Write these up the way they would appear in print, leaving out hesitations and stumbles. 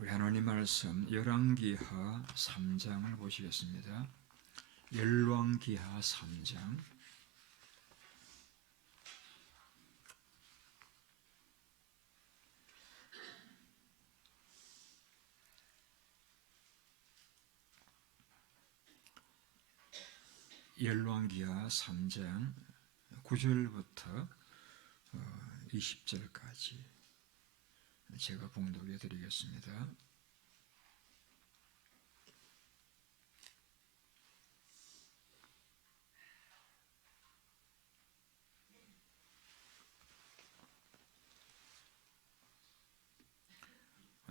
우리 하나님 말씀 열왕기하 3장을 보시겠습니다. 열왕기하 3장 열왕기하 3장 9절부터 20절까지 제가 봉독해 드리겠습니다.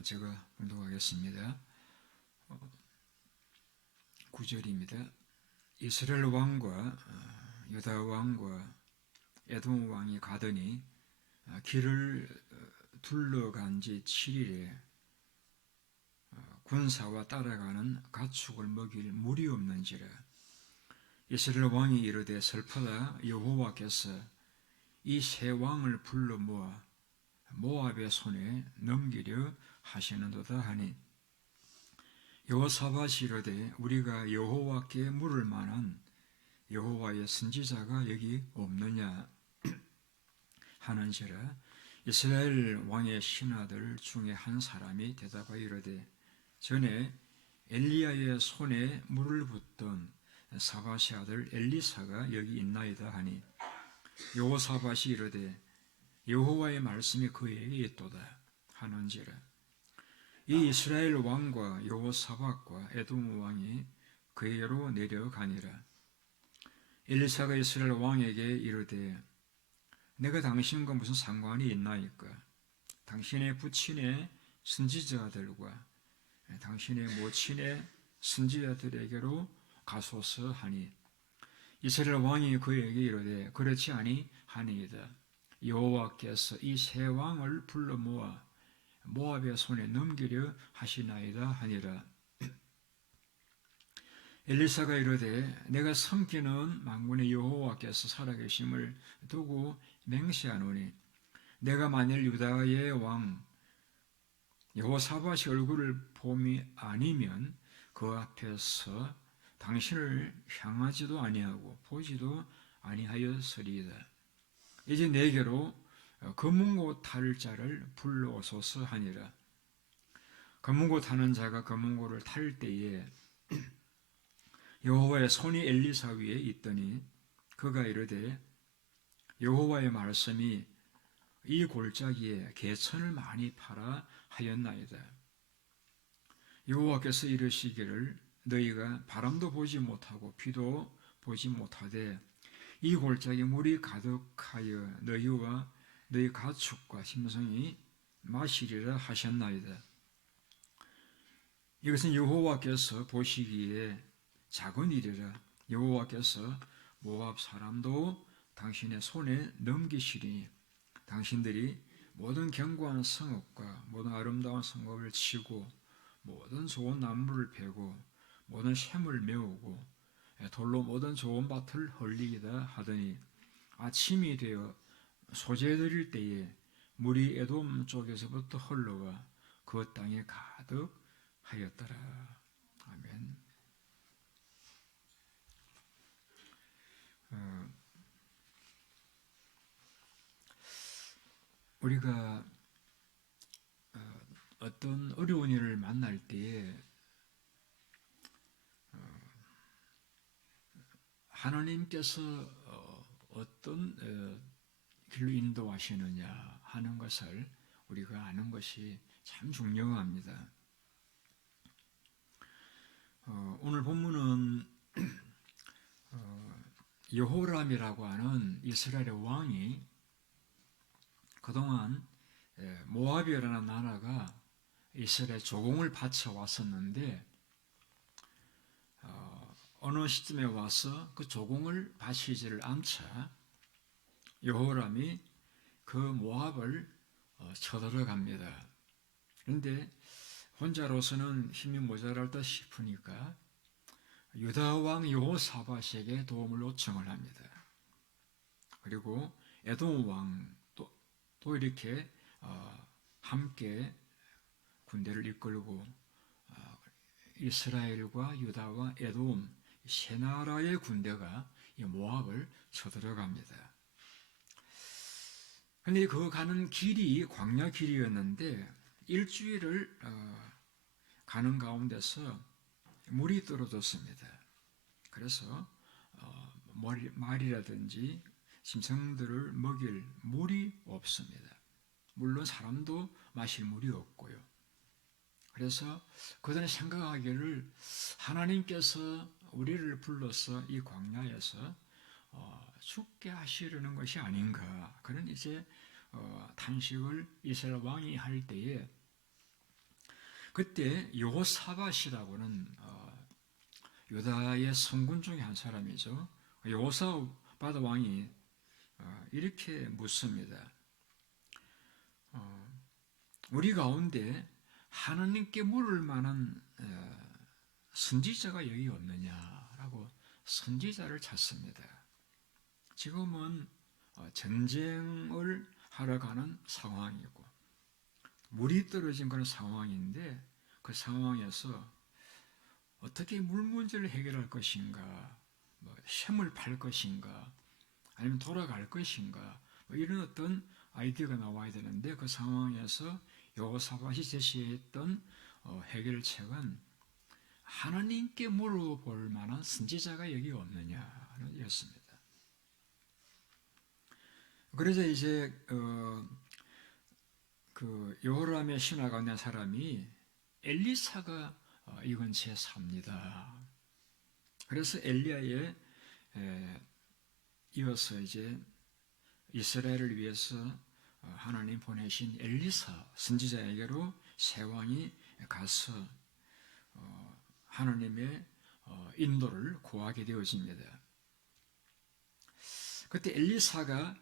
제가 봉독하겠습니다. 9절입니다. 이스라엘 왕과 유다 왕과 에돔 왕이 가더니 길을 둘러간 지 7일에 군사와 따라가는 가축을 먹일 물이 없는지라. 이스라엘 왕이 이르되 슬프다. 여호와께서 이 세 왕을 불러 모아 모압의 손에 넘기려 하시는도다 하니, 여호사밧이 이르되 우리가 여호와께 물을 만한 여호와의 선지자가 여기 없느냐 하는지라. 이스라엘 왕의 신하들 중에 한 사람이 대답하여 이르되 전에 엘리야의 손에 물을 붓던 사밧의 아들 엘리사가 여기 있나이다 하니, 여호사밧이 이르되 여호와의 말씀이 그에게 있도다 하는지라. 이 이스라엘 왕과 여호사밧과 에돔 왕이 그에게로 내려가니라. 엘리사가 이스라엘 왕에게 이르되 내가 당신과 무슨 상관이 있나이까? 당신의 부친의 선지자들과 당신의 모친의 선지자들에게로 가소서 하니, 이스라엘 왕이 그에게 이르되 그렇지 아니하니이다. 여호와께서 이 세 왕을 불러 모아 모압의 손에 넘기려 하시나이다 하니라. 엘리사가 이르되 내가 섬기는 만군의 여호와께서 살아계심을 두고 맹세하노니, 내가 만일 유다의 왕 여호사밧의 얼굴을 봄이 아니면 그 앞에서 당신을 향하지도 아니하고 보지도 아니하였으리이다. 이제 내게로 검은고 탈 자를 불러오소서 하니라. 검은고 타는 자가 검은고를 탈 때에 여호와의 손이 엘리사 위에 있더니 그가 이르되 여호와의 말씀이 이 골짜기에 개천을 많이 팔아 하였나이다. 여호와께서 이르시기를 너희가 바람도 보지 못하고 비도 보지 못하되 이 골짜기 물이 가득하여 너희와 너희 가축과 심성이 마시리라 하셨나이다. 이것은 여호와께서 보시기에 작은 일이라. 여호와께서 모압 사람도 당신의 손에 넘기시리니 당신들이 모든 견고한 성읍과 모든 아름다운 성읍을 치고 모든 좋은 나무를 베고 모든 샘을 메우고 돌로 모든 좋은 밭을 헐리이다 하더니, 아침이 되어 소재드릴 때에 물이 에돔 쪽에서부터 흘러와 그 땅에 가득 하였더라. 아멘. 우리가 어떤 어려운 일을 만날 때에 하나님께서 어떤 길로 인도하시느냐 하는 것을 우리가 아는 것이 참 중요합니다. 오늘 본문은 여호람이라고 하는 이스라엘의 왕이 그동안 모압이라는 나라가 이스라엘 조공을 바쳐 왔었는데 어느 시점에 와서 그 조공을 바치지를 않자 여호람이 그 모압을 쳐들어갑니다. 그런데 혼자로서는 힘이 모자랄다 싶으니까 유다 왕 여호사밧에게 도움을 요청을 합니다. 그리고 에돔 왕도 이렇게 함께 군대를 이끌고 이스라엘과 유다와 에돔 세 나라의 군대가 이 모압을 쳐들어갑니다. 근데 그 가는 길이 광야 길이었는데 일주일을 가는 가운데서 물이 떨어졌습니다. 그래서 말이라든지 짐승들을 먹일 물이 없습니다. 물론 사람도 마실 물이 없고요. 그래서 그들은 생각하기를 하나님께서 우리를 불러서 이 광야에서 죽게 하시려는 것이 아닌가. 그런 이제 탄식을 이스라엘 왕이 할 때에 그때 여호사밧이라고는 유다의 성군 중에 한 사람이죠. 여호사밧 왕이 이렇게 묻습니다. 우리 가운데 하나님께 물을 만한 선지자가 여기 없느냐라고 선지자를 찾습니다. 지금은 전쟁을 하러 가는 상황이고 물이 떨어진 그런 상황인데 그 상황에서 어떻게 물 문제를 해결할 것인가, 샘을 팔 것인가, 아니면 돌아갈 것인가, 이런 어떤 아이디어가 나와야 되는데 그 상황에서 여호사밧이 제시했던 해결책은 하나님께 물어볼 만한 선지자가 여기 없느냐는 이었습니다. 그래서 이제 그 여호람의 신하 가운데 한 사람이 엘리사가 이 근처에 삽니다. 그래서 엘리야에 이어서 이제 이스라엘을 위해서 하나님 보내신 엘리사 선지자에게로 새 왕이 가서 하나님의 인도를 구하게 되어집니다. 그때 엘리사가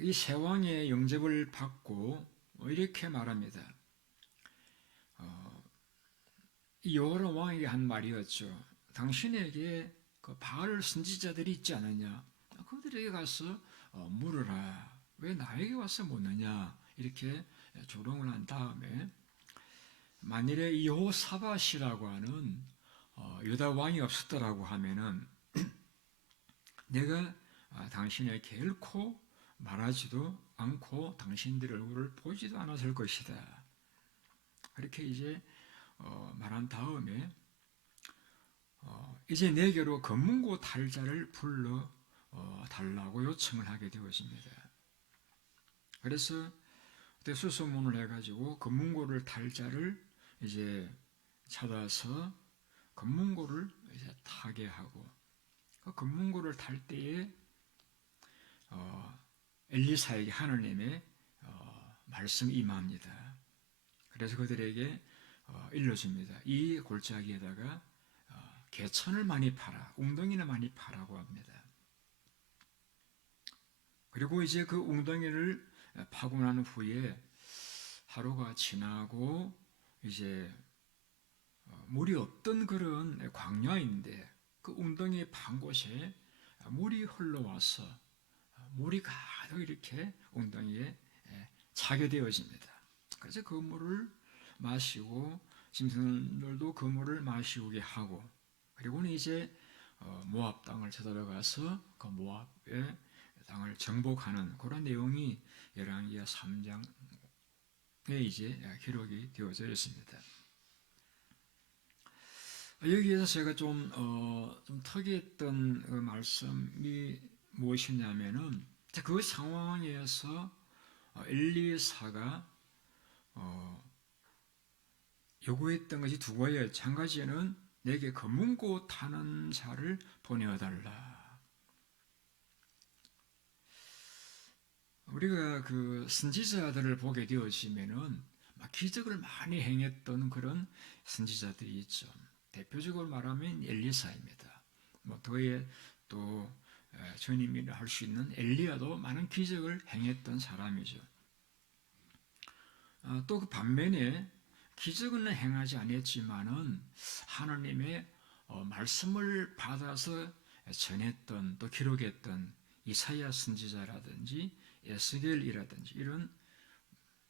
이 새 왕의 영접을 받고 이렇게 말합니다. 이 여호람 왕에게 한 말이었죠. 당신에게 그 바알 선지자들이 있지 않느냐? 그들에게 가서 물으라. 왜 나에게 와서 묻느냐? 이렇게 조롱을 한 다음에 만일에 이 여호사밧이라고 하는 유다 왕이 없었더라고 하면은 내가 당신에게 결코 말하지도 않고 당신들의 얼굴을 보지도 않았을 것이다. 그렇게 이제 말한 다음에 이제 내게로 검문고 탈자를 불러 달라고 요청을 하게 되어집니다. 그래서 그때 수소문을 해가지고 검문고를 탈자를 이제 찾아서 검문고를 이제 타게 하고 그 검문고를 탈 때에 엘리사에게 하나님의 말씀이 임합니다. 그래서 그들에게 일러줍니다. 이 골짜기에다가 개천을 많이 팔아, 웅덩이를 많이 파라고 합니다. 그리고 이제 그 웅덩이를 파고 난 후에 하루가 지나고 이제 물이 없던 그런 광야인데 그 웅덩이 판 곳에 물이 흘러와서 물이 가득 이렇게 웅덩이에 차게 되어집니다. 그래서 그 물을 마시고 짐승들도 그 물을 마시게 하고 그리고는 이제 모압 땅을 쳐들어가서 그 모압의 땅을 정복하는 그런 내용이 열왕기하 3장에 이제 기록이 되어져 있습니다. 여기에서 제가 좀 특이했던 그 말씀이 무엇이냐면은 그 상황에서 엘리사가 요구했던 것이 두 가지였죠. 한 가지는 내게 검문고 타는 자를 보내어달라. 우리가 그 선지자들을 보게 되어지면은 기적을 많이 행했던 그런 선지자들이 있죠. 대표적으로 말하면 엘리사입니다. 그에 또 전임이라 할 수 있는 엘리야도 많은 기적을 행했던 사람이죠. 또 그 반면에 기적은 행하지 않았지만은 하나님의 말씀을 받아서 전했던 또 기록했던 이사야 선지자라든지 에스겔이라든지 이런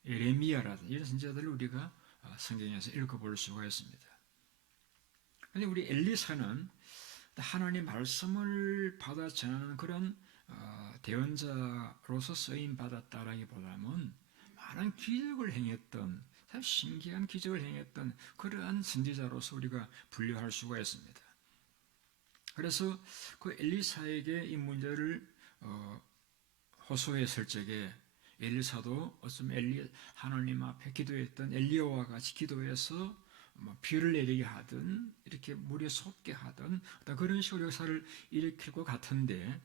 예레미야라든지 이런 선지자들을 우리가 성경에서 읽어볼 수가 있습니다. 근데 우리 엘리사는 하나님 말씀을 받아 전하는 그런 대언자로서 쓰임 받았다라기보다는 많은 기적을 행했던, 참 신기한 기적을 행했던 그러한 선지자로서 우리가 분류할 수가 있습니다. 그래서 그 엘리사에게 이 문제를 호소했을 적에 엘리사도 어쩌면 하나님 앞에 기도했던 엘리야와 같이 기도해서 비를 내리게 하든 이렇게 물에 솟게 하든 그런 식으로 역사를 일으킬 것 같은데,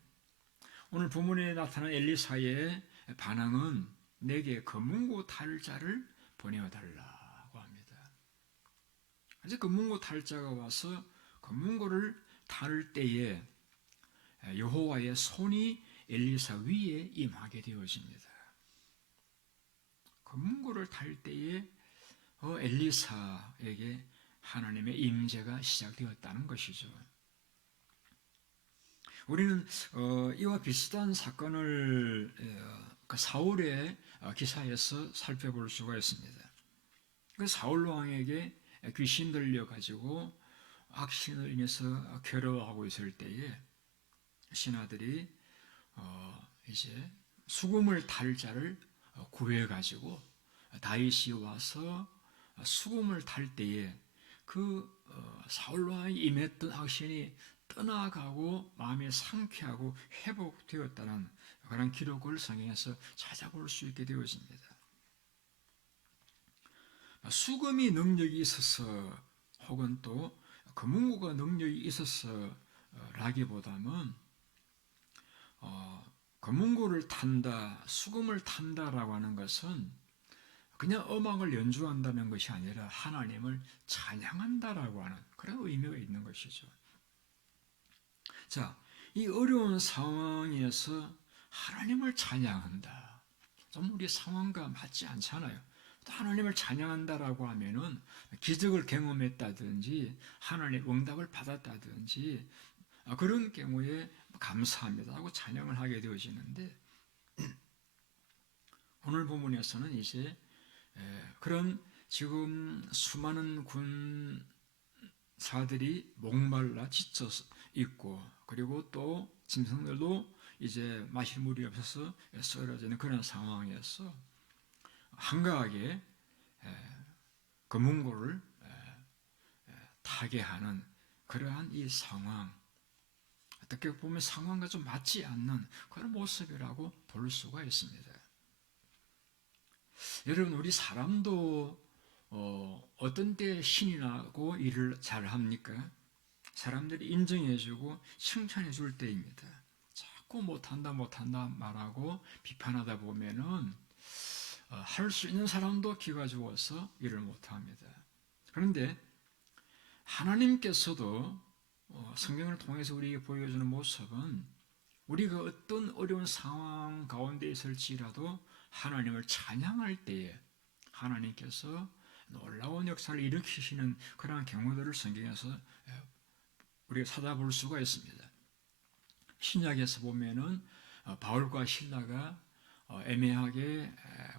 오늘 본문에 나타난 엘리사의 반응은 내게 검은고 탈자를 보내어달라고 합니다. 이제 검은고 탈자가 와서 검은고를 탈 때에 여호와의 손이 엘리사 위에 임하게 되어집니다. 검은고를 탈 때에 엘리사에게 하나님의 임재가 시작되었다는 것이죠. 우리는 이와 비슷한 사건을 사울의 기사에서 살펴볼 수가 있습니다. 그 사울 왕에게 귀신 들려가지고 악신을 인해서 괴로워하고 있을 때에 신하들이 이제 수금을 탈 자를 구해가지고 다윗이 와서 수금을 탈 때에 그 사울 왕이 임했던 악신이 떠나가고 마음이 상쾌하고 회복되었다는 그런 기록을 성경에서 찾아볼 수 있게 되어집니다. 수금이 능력이 있어서 혹은 또 검은고가 능력이 있어서 라기보다는 검은고를 탄다, 수금을 탄다라고 하는 것은 그냥 음악을 연주한다는 것이 아니라 하나님을 찬양한다라고 하는 그런 의미가 있는 것이죠. 자, 이 어려운 상황에서 하나님을 찬양한다. 좀 우리 상황과 맞지 않잖아요. 하나님을 찬양한다라고 하면은 기적을 경험했다든지 하나님의 응답을 받았다든지 그런 경우에 감사합니다 하고 찬양을 하게 되어지는데, 오늘 본문에서는 이제 그런 지금 수많은 군사들이 목말라 지쳐 있고, 그리고 또 짐승들도 이제 마실 물이 없어서 쓰러지는 그런 상황에서 한가하게 검은고를 타게 하는 그러한 이 상황, 어떻게 보면 상황과 좀 맞지 않는 그런 모습이라고 볼 수가 있습니다. 여러분, 우리 사람도 어떤 때 신이 나고 일을 잘 합니까? 사람들이 인정해주고 칭찬해줄 때입니다. 자꾸 못한다 말하고 비판하다 보면은 할 수 있는 사람도 기가 죽어서 일을 못합니다. 그런데 하나님께서도 성경을 통해서 우리에게 보여주는 모습은 우리가 어떤 어려운 상황 가운데 있을지라도 하나님을 찬양할 때에 하나님께서 놀라운 역사를 일으키시는 그러한 경우들을 성경에서 우리가 찾아볼 수가 있습니다. 신약에서 보면은 바울과 실라가 애매하게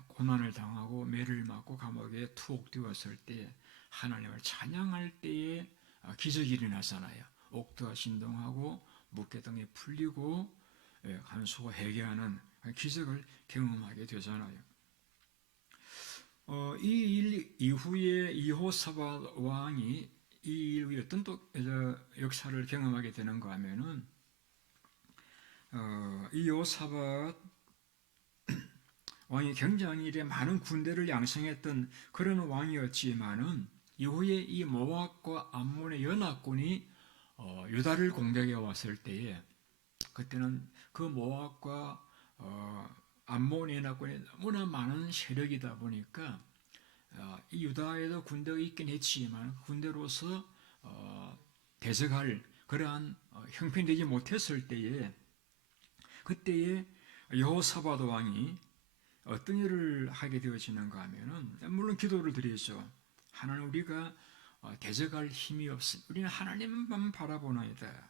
고난을 당하고 매를 맞고 감옥에 투옥되었을 때 하나님을 찬양할 때에 기적이 일어나잖아요. 옥토가 진동하고 무게등이 풀리고 간수가 회개하는 기적을 경험하게 되잖아요. 이 일 이후에 여호사밧 왕이 이 일 후에 어떤 또 역사를 경험하게 되는가 하면은 이 여호사밧 왕이 굉장히 많은 군대를 양성했던 그런 왕이었지만은 이후에 이 모압과 암몬의 연합군이 유다를 공격해 왔을 때에 그때는 그 모압과 암몬 연합군이 너무나 많은 세력이다 보니까 이 유다에도 군대가 있긴 했지만 군대로서 대적할 그러한 형편되지 못했을 때에 그때에 여호사밧 왕이 어떤 일을 하게 되어지는가 하면은 물론 기도를 드리죠. 하나님, 우리가 대적할 힘이 없으니 우리는 하나님만 바라보나이다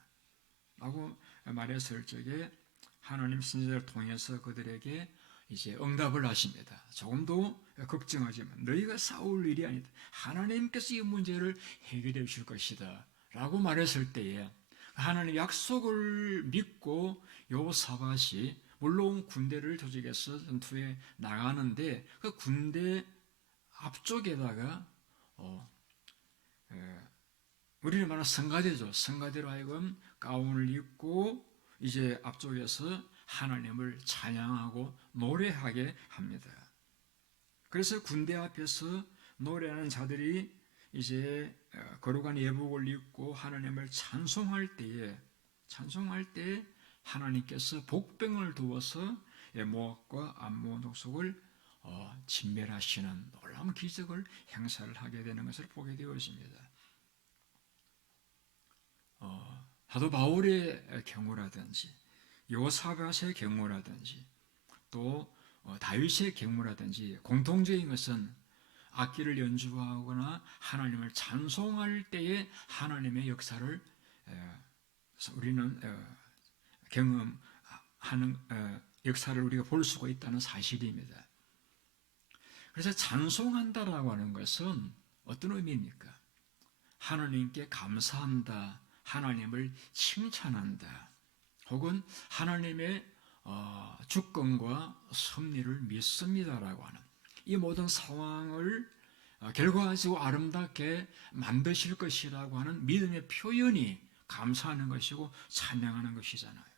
라고 말했을 적에 하나님 선지자를 통해서 그들에게 이제 응답을 하십니다. 조금도 걱정하지 마. 너희가 싸울 일이 아니다. 하나님께서 이 문제를 해결해 주실 것이다. 라고 말했을 때에 하나님 약속을 믿고 여호사밧이 물론 군대를 조직해서 전투에 나가는데 그 군대 앞쪽에다가 우리는 말하는 성가대죠. 성가대로 하여금 가운을 입고 이제 앞쪽에서 하나님을 찬양하고 노래하게 합니다. 그래서 군대 앞에서 노래하는 자들이 이제 거룩한 예복을 입고 하나님을 찬송할 때에 하나님께서 복병을 두어서 모압과 암몬 족속을 진멸하시는 놀라운 기적을 행사를 하게 되는 것을 보게 되었습니다. 사도 바울의 경우라든지 여호사밧의 경우라든지 또 다윗의 경우라든지 공통적인 것은 악기를 연주하거나 하나님을 찬송할 때에 하나님의 역사를 우리는 경험하는 역사를 우리가 볼 수가 있다는 사실입니다. 그래서 찬송한다라고 하는 것은 어떤 의미입니까? 하나님께 감사한다, 하나님을 칭찬한다, 혹은 하나님의 주권과 섭리를 믿습니다라고 하는 이 모든 상황을 결과적으로 아름답게 만드실 것이라고 하는 믿음의 표현이 감사하는 것이고 찬양하는 것이잖아요.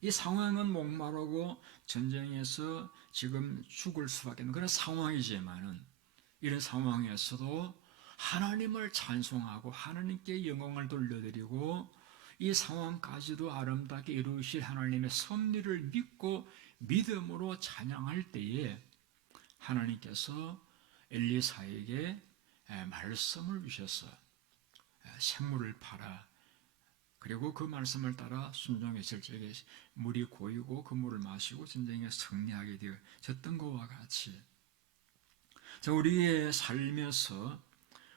이 상황은 목마르고 전쟁에서 지금 죽을 수밖에 없는 그런 상황이지만은 이런 상황에서도 하나님을 찬송하고 하나님께 영광을 돌려드리고 이 상황까지도 아름답게 이루실 하나님의 섭리를 믿고 믿음으로 찬양할 때에 하나님께서 엘리사에게 말씀을 주셔서 생물을 팔아 그리고 그 말씀을 따라 순종했을 적에 물이 고이고 그 물을 마시고 전쟁에 승리하게 되어졌던 것과 같이 우리의 삶에서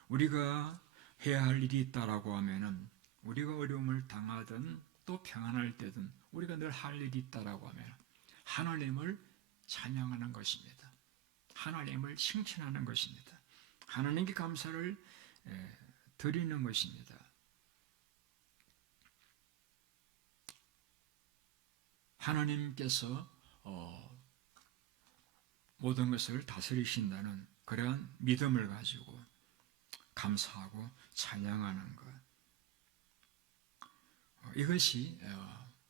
우리가 해야 할 일이 있다라고 하면은 우리가 어려움을 당하든 또 평안할 때든 우리가 늘 할 일이 있다라고 하면 하나님을 찬양하는 것입니다. 하나님을 칭찬하는 것입니다. 하나님께 감사를 드리는 것입니다. 하나님께서 모든 것을 다스리신다는 그러한 믿음을 가지고 감사하고 찬양하는 것. 이것이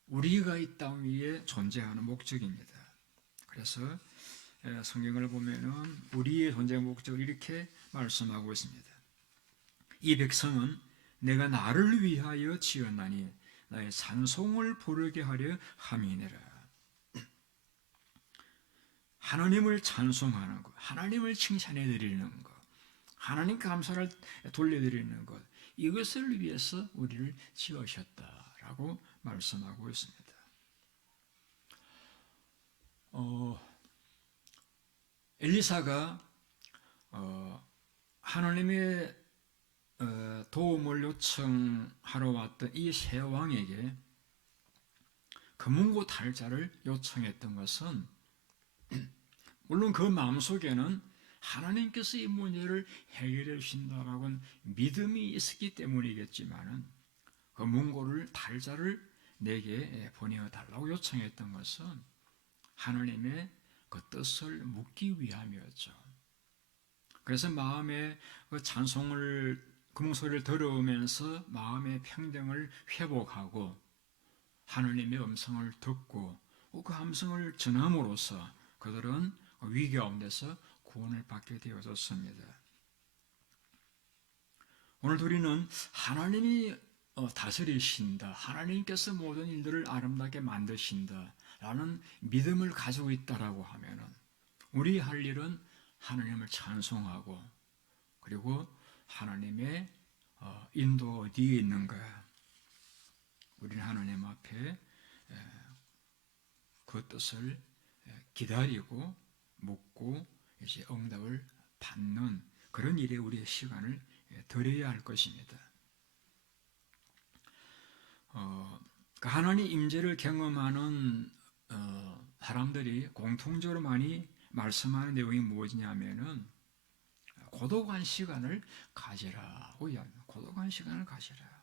우리가 이 땅 위에 존재하는 목적입니다. 그래서 성경을 보면은 우리의 존재 목적을 이렇게 말씀하고 있습니다. 이 백성은 내가 나를 위하여 지었나니 나의 찬송을 부르게 하려 함이니라. 하나님을 찬송하는 것, 하나님을 칭찬해 드리는 것, 하나님 감사를 돌려드리는 것, 이것을 위해서 우리를 지으셨다라고 말씀하고 있습니다. 엘리사가 하나님의 도움을 요청하러 왔던 이 세 왕에게 금은고 달자를 요청했던 것은 물론 그 마음속에는 하나님께서 이 문제를 해결해 주신다라고 믿음이 있었기 때문이겠지만은 그 문고를 달자를 내게 보내어 달라고 요청했던 것은 하나님의 그 뜻을 묻기 위함이었죠. 그래서 마음의 그 찬송을 금소리를 들으면서 마음의 평정을 회복하고 하나님의 음성을 듣고 그 음성을 전함으로써 그들은 위기 가운데서 구원을 받게 되어졌습니다. 오늘 우리는 하나님이 다스리신다, 하나님께서 모든 일들을 아름답게 만드신다 라는 믿음을 가지고 있다라고 하면은 우리 할 일은 하나님을 찬송하고 그리고 하나님의 인도 어디에 있는가 우리는 하나님 앞에 그 뜻을 기다리고 묻고 이제 응답을 받는 그런 일에 우리의 시간을 들여야 할 것입니다. 하나님 임재를 경험하는 사람들이 공통적으로 많이 말씀하는 내용이 무엇이냐면은 고독한 시간을 가지라고 이야기합니다. 고독한 시간을 가지라.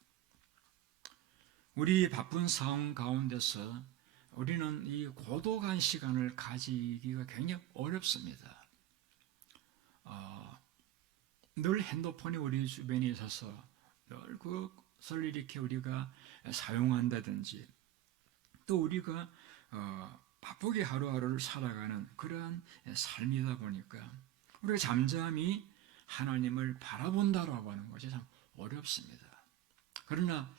우리 바쁜 상황 가운데서 우리는 이 고독한 시간을 가지기가 굉장히 어렵습니다. 늘 핸드폰이 우리 주변에 있어서 늘 그것을 이렇게 우리가 사용한다든지 또 우리가 바쁘게 하루하루를 살아가는 그러한 삶이다 보니까 우리가 잠잠히 하나님을 바라본다라고 하는 것이 참 어렵습니다. 그러나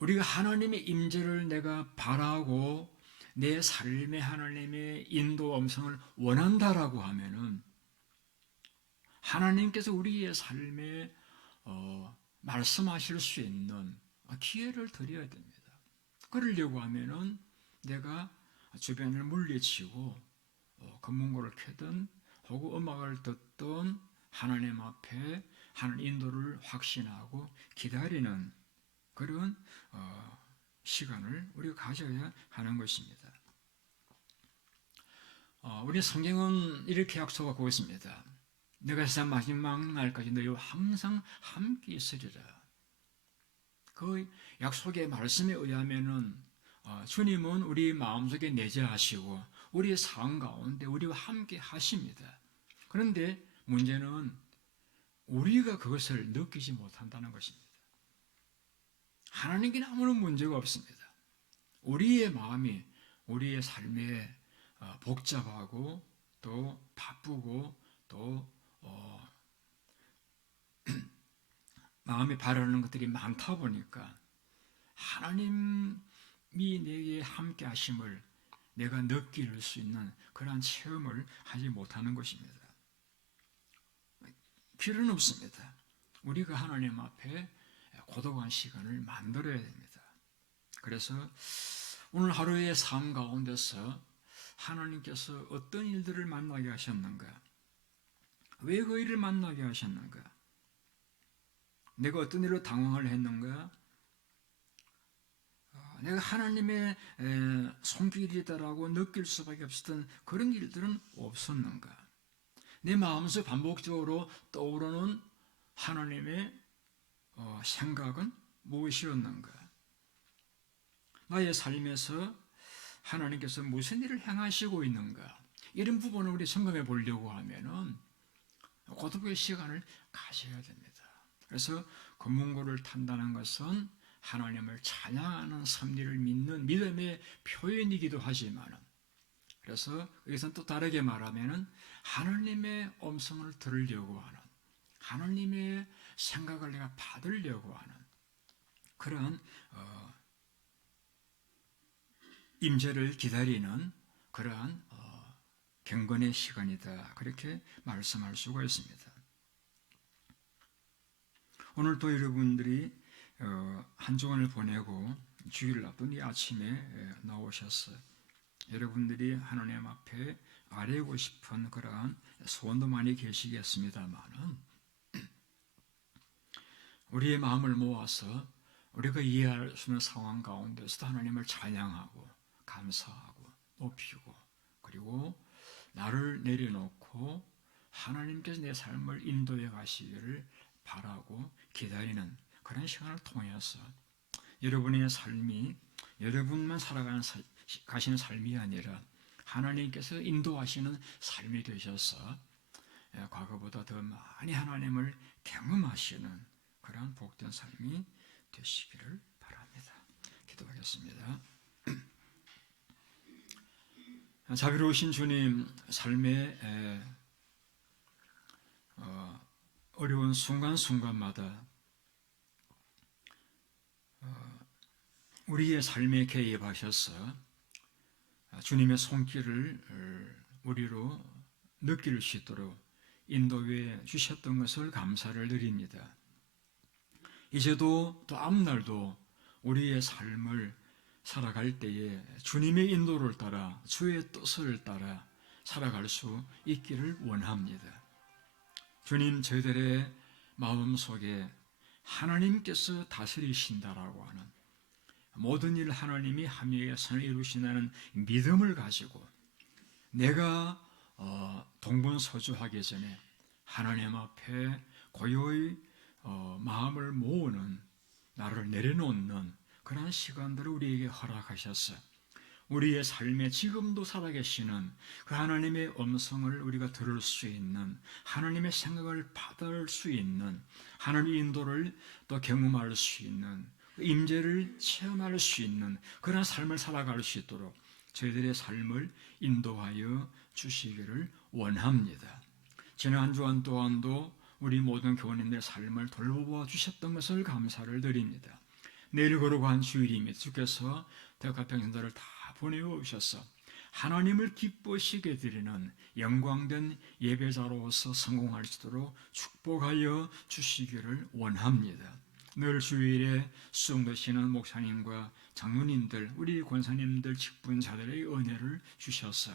우리가 하나님의 임재를 내가 바라고 내 삶에 하나님의 인도 음성을 원한다라고 하면은 하나님께서 우리의 삶에 말씀하실 수 있는 기회를 드려야 됩니다. 그러려고 하면은 내가 주변을 물리치고 검문고를 켜든 혹은 음악을 듣든 하나님 앞에 하나님 인도를 확신하고 기다리는 그런 시간을 우리가 가져야 하는 것입니다. 우리 성경은 이렇게 약속하고 있습니다. 내가 세상 마지막 날까지 너희와 항상 함께 있으리라. 그 약속의 말씀에 의하면은 주님은 우리 마음속에 내재하시고 우리의 삶 가운데 우리와 함께 하십니다. 그런데 문제는 우리가 그것을 느끼지 못한다는 것입니다. 하나님께는 아무런 문제가 없습니다. 우리의 마음이 우리의 삶에 복잡하고 또 바쁘고 또 마음에 바라는 것들이 많다 보니까 하나님이 내게 함께 하심을 내가 느낄 수 있는 그러한 체험을 하지 못하는 것입니다. 필요는 없습니다. 우리가 하나님 앞에 고독한 시간을 만들어야 됩니다. 그래서 오늘 하루의 삶 가운데서 하나님께서 어떤 일들을 만나게 하셨는가? 왜 그 일을 만나게 하셨는가? 내가 어떤 일로 당황을 했는가? 내가 하나님의 손길이다라고 느낄 수밖에 없었던 그런 일들은 없었는가? 내 마음속 반복적으로 떠오르는 하나님의 생각은 무엇이었는가? 나의 삶에서 하나님께서 무슨 일을 행하시고 있는가? 이런 부분을 우리 점검해 보려고 하면은 고독의 시간을 가져야 됩니다. 그래서 검문고를 탄다는 것은 하나님을 찬양하는 섭리를 믿는 믿음의 표현이기도 하지만, 그래서 여기서는 또 다르게 말하면은 하나님의 음성을 들으려고 하는, 하나님의 생각을 내가 받으려고 하는 그런 임재를 기다리는 그러한 경건의 시간이다. 그렇게 말씀할 수가 있습니다. 오늘 또 여러분들이 한 주간을 보내고 주일 앞둔 이 아침에 나오셔서 여러분들이 하나님 앞에 아뢰고 싶은 그러한 소원도 많이 계시겠습니다만은 우리의 마음을 모아서 우리가 이해할 수 있는 상황 가운데서도 하나님을 찬양하고 감사하고 높이고 그리고 나를 내려놓고 하나님께서 내 삶을 인도해 가시기를 바라고 기다리는 그런 시간을 통해서 여러분의 삶이 여러분만 살아가는 가시는 삶이 아니라 하나님께서 인도하시는 삶이 되셔서 과거보다 더 많이 하나님을 경험하시는 그런 복된 삶이 되시기를 바랍니다. 기도하겠습니다. 자비로우신 주님, 삶의 어려운 순간순간마다 우리의 삶에 개입하셔서 주님의 손길을 우리로 느낄 수 있도록 인도해 주셨던 것을 감사를 드립니다. 이제도 또 앞날도 우리의 삶을 살아갈 때에 주님의 인도를 따라 주의 뜻을 따라 살아갈 수 있기를 원합니다. 주님, 저희들의 마음속에 하나님께서 다스리신다라고 하는 모든 일 하나님이 합력의 선을 이루신다는 믿음을 가지고 내가 동분서주하기 전에 하나님 앞에 고요히 마음을 모으는, 나를 내려놓는 그런 시간들을 우리에게 허락하셨어요. 우리의 삶에 지금도 살아계시는 그 하나님의 음성을 우리가 들을 수 있는, 하나님의 생각을 받을 수 있는, 하나님의 인도를 또 경험할 수 있는, 임재를 체험할 수 있는 그런 삶을 살아갈 수 있도록 저희들의 삶을 인도하여 주시기를 원합니다. 지난 한 주간 동안도 우리 모든 교우님들의 삶을 돌보아 주셨던 것을 감사를 드립니다. 내일 거룩한 주일입니다. 주께서 대가평신들을 다 보내오셔서 하나님을 기쁘시게 드리는 영광된 예배자로서 성공할 수 있도록 축복하여 주시기를 원합니다. 늘 주일에 수용되시는 목사님과 장로님들, 우리 권사님들, 직분자들의 은혜를 주셔서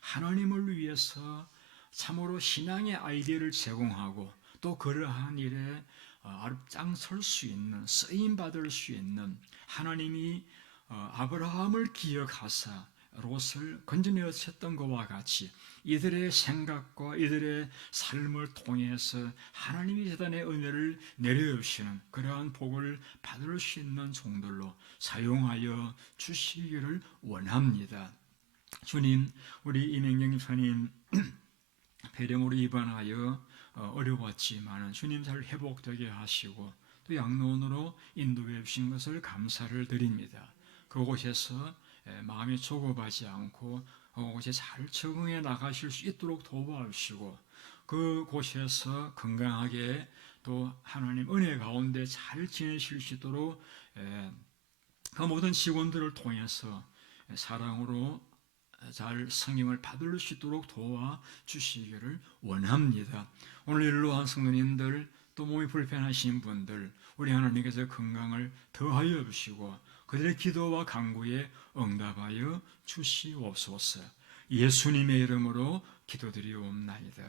하나님을 위해서 참으로 신앙의 아이디어를 제공하고 또 그러한 일에 앞장설 수 있는, 쓰임받을 수 있는, 하나님이 아브라함을 기억하사 롯을 건져내었던 것과 같이 이들의 생각과 이들의 삶을 통해서 하나님이 대단의 은혜를 내려주시는 그러한 복을 받을 수 있는 종들로 사용하여 주시기를 원합니다. 주님, 우리 이명경 집사님 폐렴으로 입원하여 어려웠지만 주님 잘 회복되게 하시고 또 양로원으로 인도해 주신 것을 감사를 드립니다. 그곳에서 마음이 조급하지 않고 그곳에 잘 적응해 나가실 수 있도록 도와주시고 그곳에서 건강하게 또 하나님 은혜 가운데 잘 지내실 수 있도록 그 모든 직원들을 통해서 사랑으로 잘 성령을 받을 수 있도록 도와주시기를 원합니다. 오늘 일로 한 성도님들 또 몸이 불편하신 분들 우리 하나님께서 건강을 더하여 주시고 그들의 기도와 간구에 응답하여 주시옵소서. 예수님의 이름으로 기도드리옵나이다.